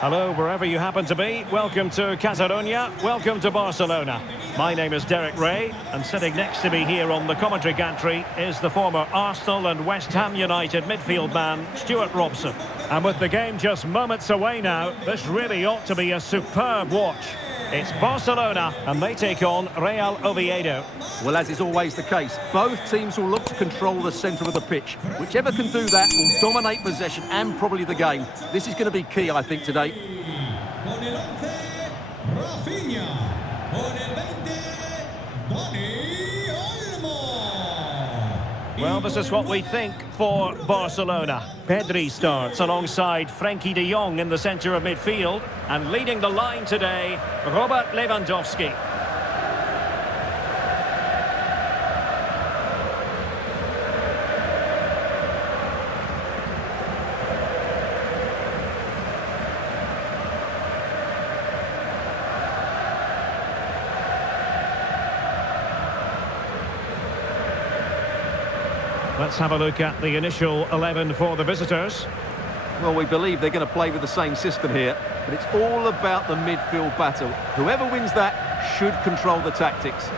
Hello, wherever you happen to be. Welcome to Catalonia. Welcome to Barcelona. My name is Derek Ray, and sitting next to me here on the commentary gantry is the former Arsenal and West Ham United midfield man, Stuart Robson. And with the game just moments away now, this really ought to be a superb watch. It's Barcelona, and they take on R Oviedo. Well, as is always the case, both teams will look to control the centre of the pitch. Whichever can do that will dominate possession and probably the game. This is going to be key, I think, today. Well, this is what we think for Barcelona. Pedri starts alongside Frenkie de Jong in the centre of midfield. And leading the line today, Robert Lewandowski. Let's have a look at the initial 11 for the visitors. Well, we believe they're going to play with the same system here, but it's all about the midfield battle. Whoever wins that should control the tactics.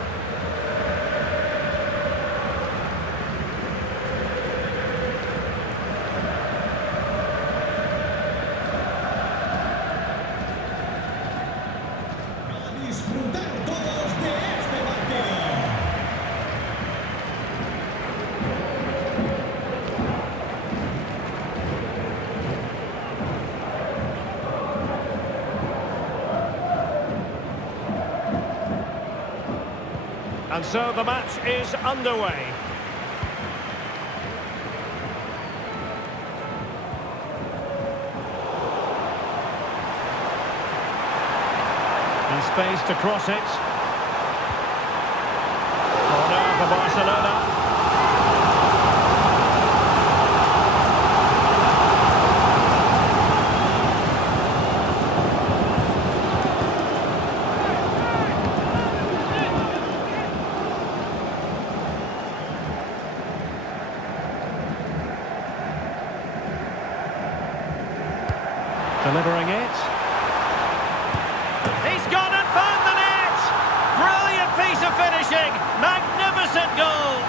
And so the match is underway. And space to cross it. Corner for Barcelona. Delivering it. He's gone and found the net! Brilliant piece of finishing! Magnificent goal!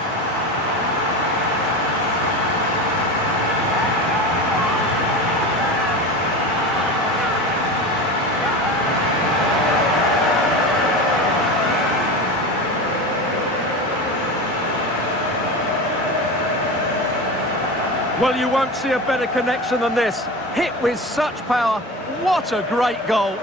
Well, you won't see a better connection than this. Hit with such power. What a great goal.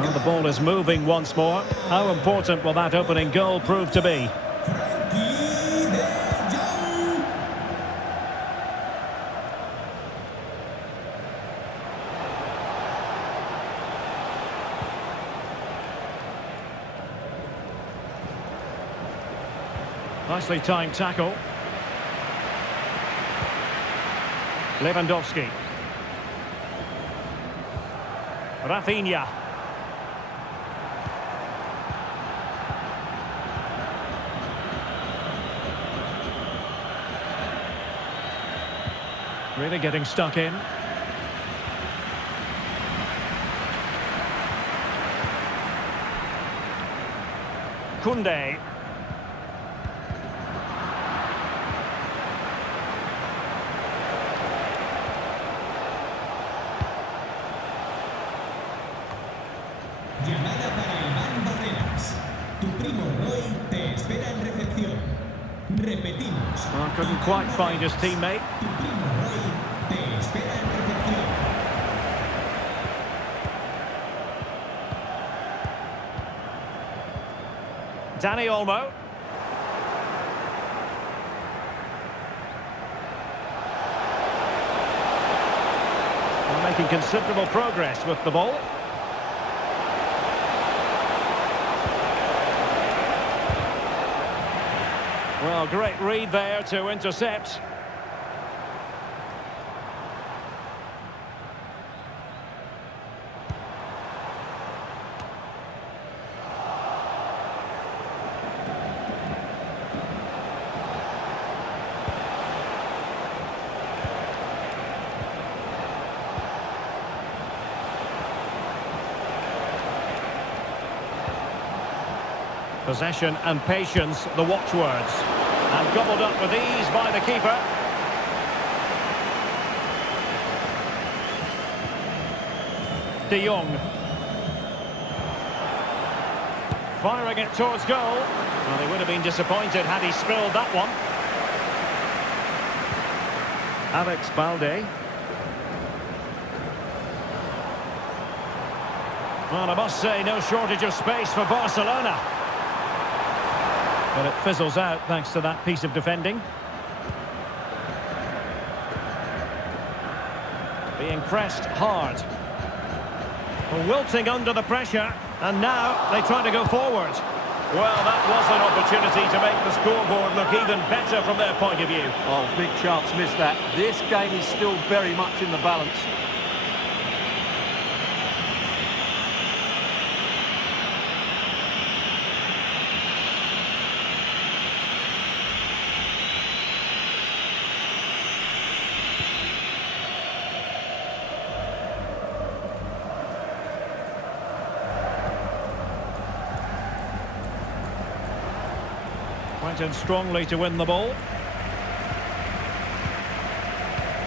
Well, the ball is moving once more. How important will that opening goal prove to be? Nicely timed tackle. Lewandowski. Rafinha. Really getting stuck in. Koundé. Llamada para Iván Barreras. Tu primo Roy te espera en recepción. Repetimos. Well, couldn't quite find his teammate. Tu primo Roy te espera en recepción. Dani Olmo. Well, making considerable progress with the ball. Well, great read there to intercept. Possession and patience, the watchwords. And gobbled up with ease by the keeper. De Jong. Firing it towards goal. Well, he would have been disappointed had he spilled that one. Alex Balde. Well, I must say, no shortage of space for Barcelona. But it fizzles out thanks to that piece of defending. Being pressed hard. Wilting under the pressure, and now they try to go forward. Well, that was an opportunity to make the scoreboard look even better from their point of view. Oh, big chance, missed that. This game is still very much in the balance. Went in strongly to win the ball.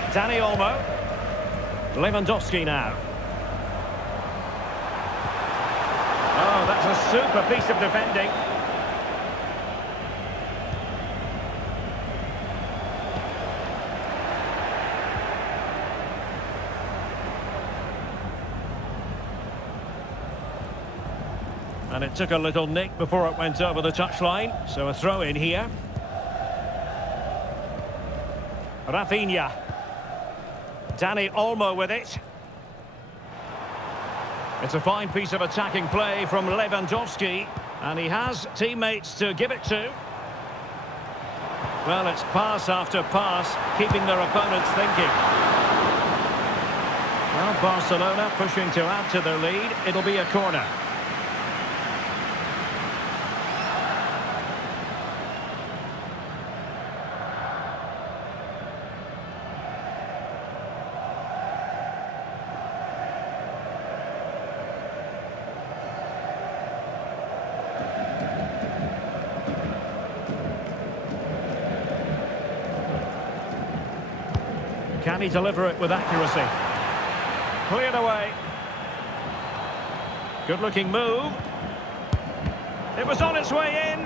Dani Olmo. Lewandowski now. Oh, that's a super piece of defending. And it took a little nick before it went over the touchline. So a throw in here. Rafinha. Dani Olmo with it. It's a fine piece of attacking play from Lewandowski. And he has teammates to give it to. Well, it's pass after pass, keeping their opponents thinking. Well, Barcelona pushing to add to their lead. It'll be a corner. Can he deliver it with accuracy? Cleared away. Good-looking move. It was on its way in.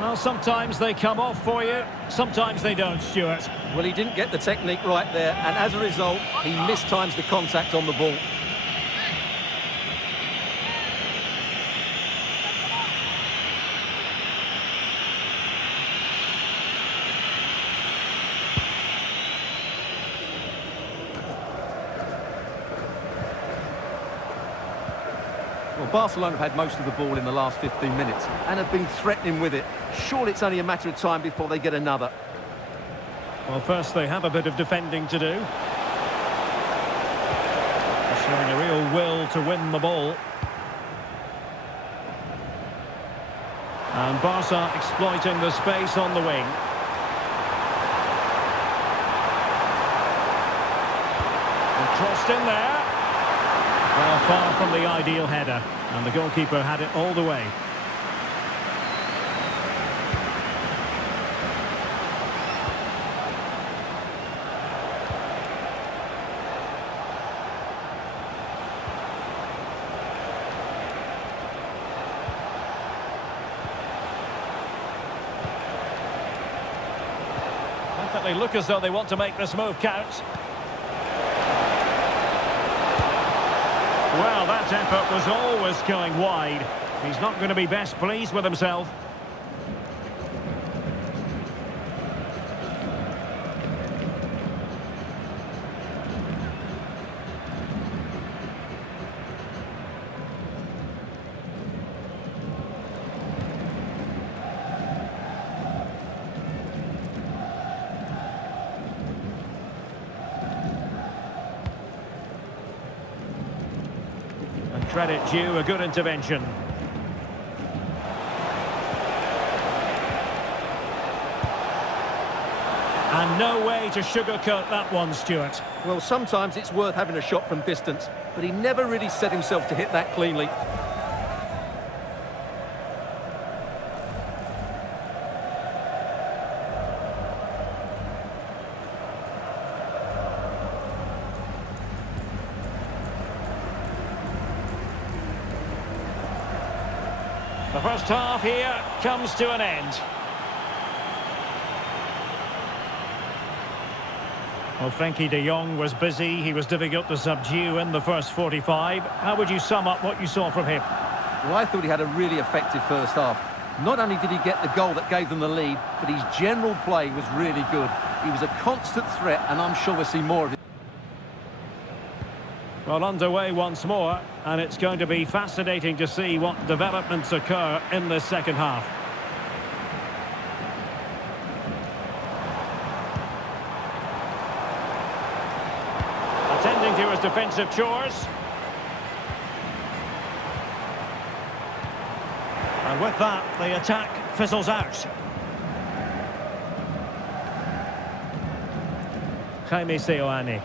Well, sometimes they come off for you, sometimes they don't, Stuart. Well, he didn't get the technique right there, and as a result, he mistimes the contact on the ball. Well, Barcelona have had most of the ball in the last 15 minutes and have been threatening with it. Surely it's only a matter of time before they get another. Well, first they have a bit of defending to do. Showing a real will to win the ball. And Barca exploiting the space on the wing. And crossed in there. Well, far from the ideal header, and the goalkeeper had it all the way. Definitely look as though they want to make this move count. Well, that effort was always going wide. He's not going to be best pleased with himself. Credit due, a good intervention. And no way to sugarcoat that one, Stuart. Well, sometimes it's worth having a shot from distance, but he never really set himself to hit that cleanly. The first half here comes to an end. Well, Frankie de Jong was busy. He was difficult to subdue in the first 45. How would you sum up what you saw from him? Well, I thought he had a really effective first half. Not only did he get the goal that gave them the lead, but his general play was really good. He was a constant threat, and I'm sure we'll see more of it. Well, underway once more, and it's going to be fascinating to see what developments occur in this second half. Attending to his defensive chores. And with that, the attack fizzles out. Jaime Seoane.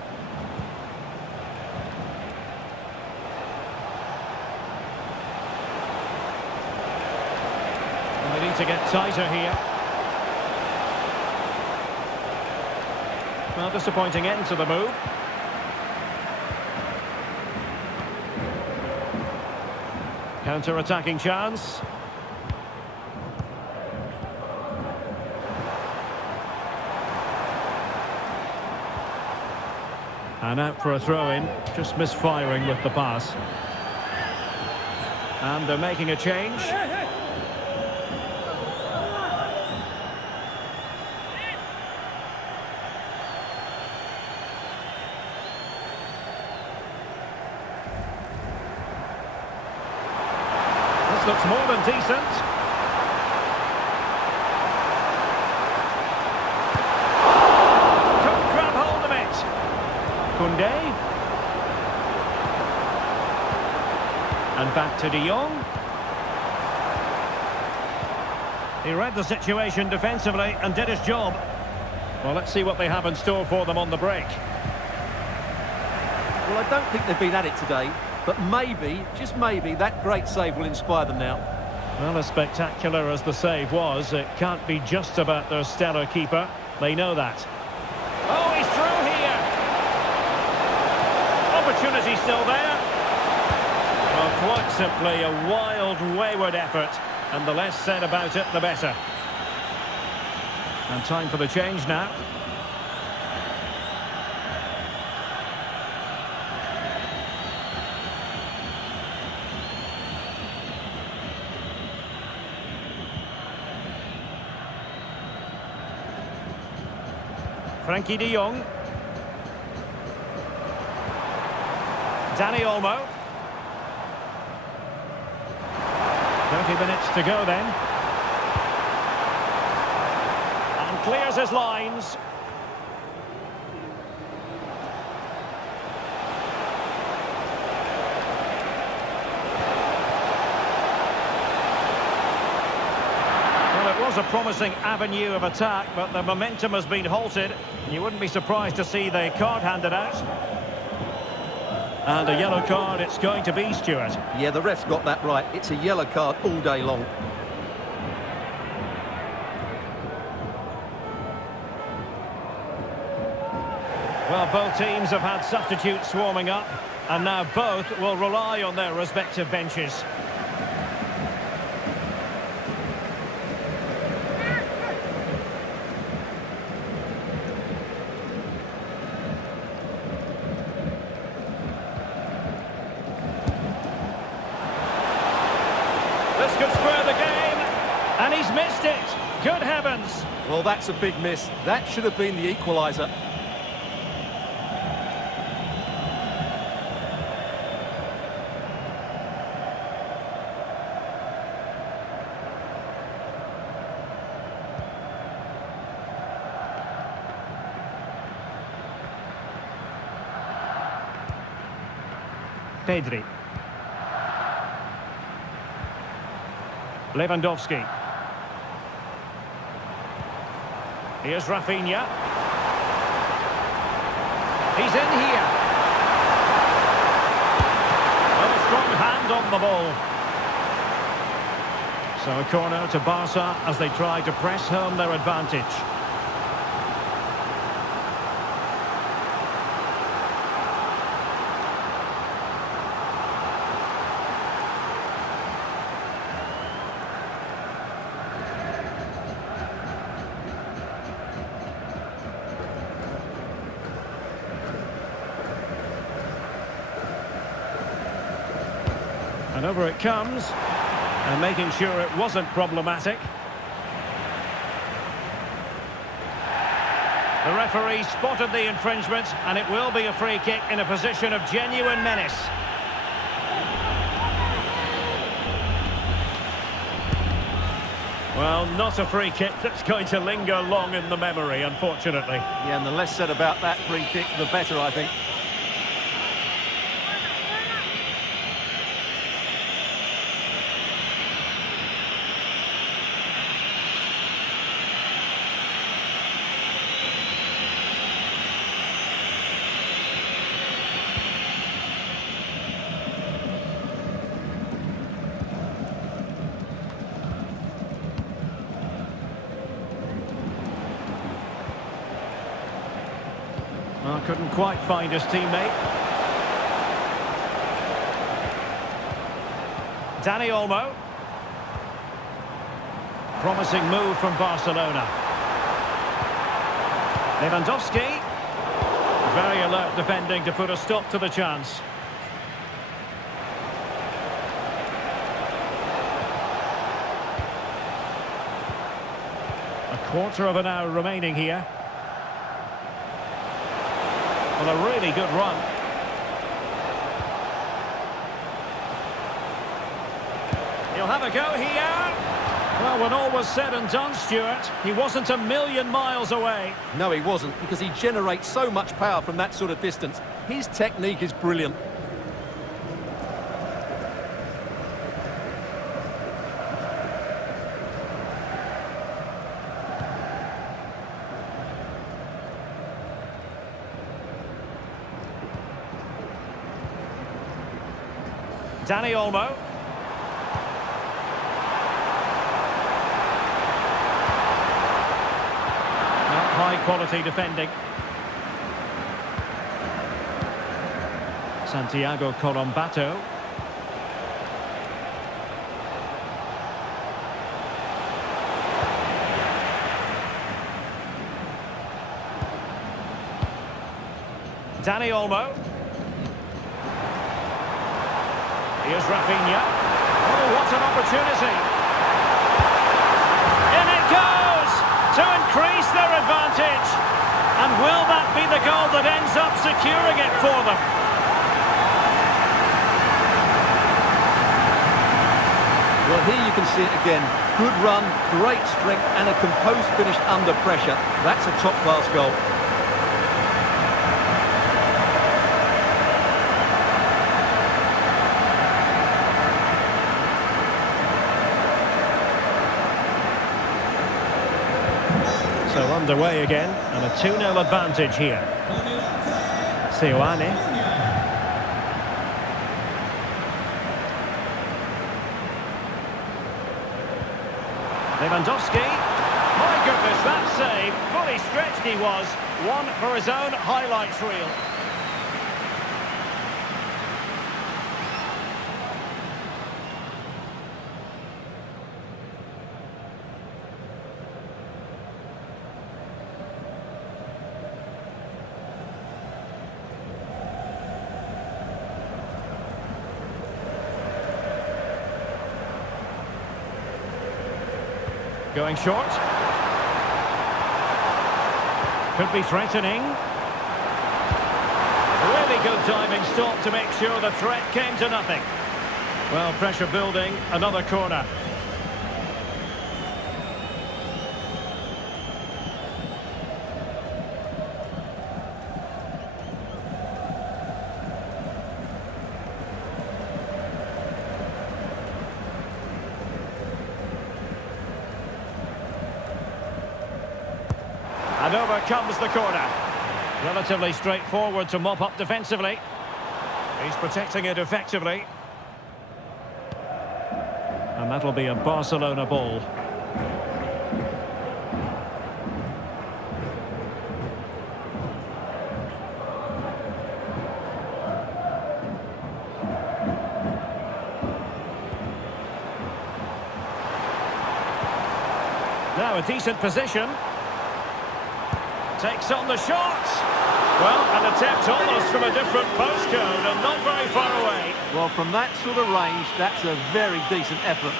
And they need to get tighter here. Well, disappointing end to the move. Counter-attacking chance. And out for a throw-in, just misfiring with the pass. And they're making a change. This looks more than decent. And back to de Jong. He read the situation defensively and did his job. Well, let's see what they have in store for them on the break. Well, I don't think they've been at it today, but maybe, just maybe, that great save will inspire them now. Well, as spectacular as the save was, it can't be just about their stellar keeper. They know that. Oh, he's through here! Opportunity still there. Well, quite simply a wild, wayward effort, and the less said about it, the better. And time for the change now. Frankie de Jong. Dani Olmo. 30 minutes to go then. And clears his lines. Well, it was a promising avenue of attack, but the momentum has been halted. You wouldn't be surprised to see the card handed out. And a yellow card it's going to be, Stuart. Yeah, the ref's got that right. It's a yellow card all day long. Well, both teams have had substitutes warming up, and now both will rely on their respective benches. This could spur the game, and he's missed it. Good heavens. Well, that's a big miss. That should have been the equaliser. Pedri. Lewandowski. Here's Rafinha. He's in here. Well, a strong hand on the ball. So a corner to Barca as they try to press home their advantage. And over it comes. And making sure it wasn't problematic. The referee spotted the infringement, and it will be a free kick in a position of genuine menace. Well, not a free kick that's going to linger long in the memory, unfortunately. Yeah, and the less said about that free kick, the better, I think. Well, couldn't quite find his teammate. Dani Olmo. Promising move from Barcelona. Lewandowski. Very alert defending to put a stop to the chance. A quarter of an hour remaining here. Well, a really good run. He'll have a go here. Well, when all was said and done, Stuart, he wasn't a million miles away. No, he wasn't, because he generates so much power from that sort of distance. His technique is brilliant. Dani Olmo. High quality defending. Santiago Colombato. Dani Olmo. Here's Rafinha. Oh, what an opportunity. In it goes to increase their advantage. And will that be the goal that ends up securing it for them? Well, here you can see it again. Good run, great strength, and a composed finish under pressure. That's a top-class goal. So underway again, and a 2-0 advantage here. Seoane. Lewandowski. My goodness, that save. Fully stretched he was. One for his own highlights reel. Going short. Could be threatening. Really good diving stop to make sure the threat came to nothing. Well, pressure building, another corner. And over comes the corner. Relatively straightforward to mop up defensively. He's protecting it effectively. And that'll be a Barcelona ball. Now a decent position. Takes on the shot. Well, an attempt almost from a different postcode and not very far away. Well, from that sort of range, that's a very decent effort.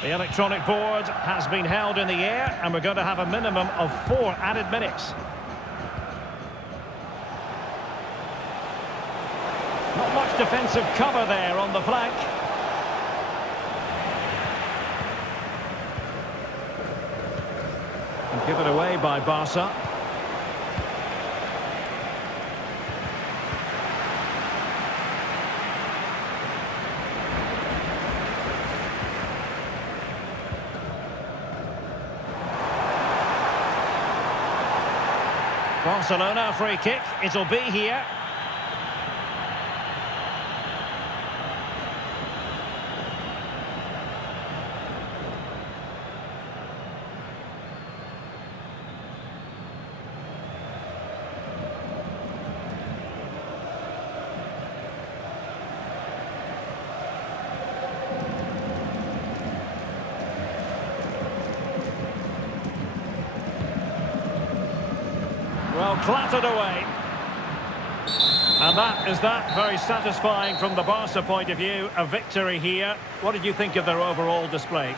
The electronic board has been held in the air, and we're going to have a minimum of 4 added minutes. Not much defensive cover there on the flank. And given away by Barca. Barcelona free kick, it'll be here. Well, clattered away. And that is that. Very satisfying from the Barca point of view. A victory here. What did you think of their overall display?